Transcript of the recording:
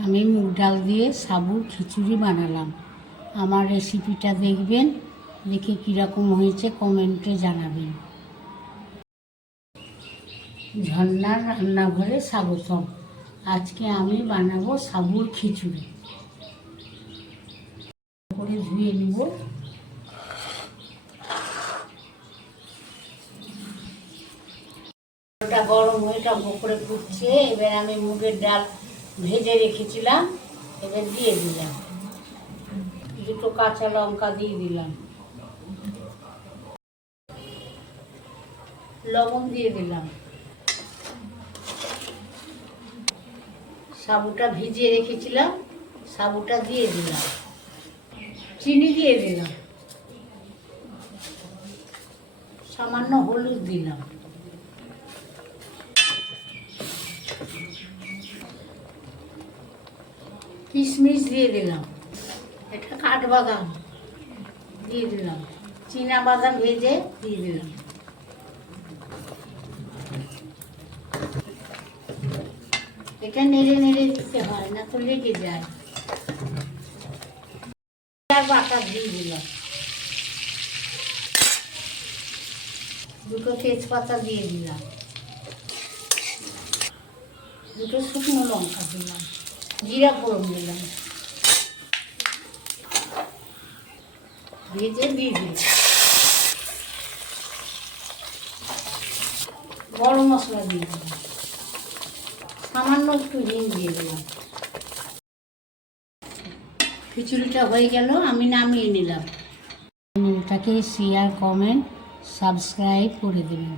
আমি মুগ ডাল দিয়ে সাবুর খিচুড়ি বানালাম। আমার রেসিপিটা দেখবেন, দেখে কীরকম হয়েছে কমেন্টে জানাবেন। ঝর্ণার রান্নাঘরে স্বাগতম। আজকে আমি বানাবো সাবুর খিচুড়ি। করে ধুয়ে নেব। গরম হয়ে করে ফুটছে। এবার আমি মুগের ডাল ভেজে রেখেছিলাম, এবার দিয়ে দিলাম। দুটো কাঁচা লঙ্কা দিয়ে দিলাম, লবণ দিয়ে দিলাম, সাবুটা ভিজিয়ে রেখেছিলাম, সাবুটা দিয়ে দিলাম, চিনি দিয়ে দিলাম, সামান্য হলুদ দিলাম, কিশমিশ দিয়ে দিলাম, এটা কাঠবাদাম দিয়ে দিলাম, চীনা বাদাম ভেজে দিয়ে দিলাম। এটা নেড়ে নেড়ে দিতে হয়, না তো লেগে যায়। বাটা দিয়ে দিলাম, দুটো তেজপাতা দিয়ে দিলাম, দুটো শুকনো লঙ্কা দিলাম, জিরা ফোড়ন দিলাম, ভেজে দিয়ে দিলাম, গরম মশলা দিয়ে দিলাম, সামান্য একটু হিং দিয়ে দিলাম। খিচুড়িটা হয়ে গেল, আমি নামিয়ে নিলাম। চ্যানেলটাকে শেয়ার, কমেন্ট, সাবস্ক্রাইব করে দেবেন।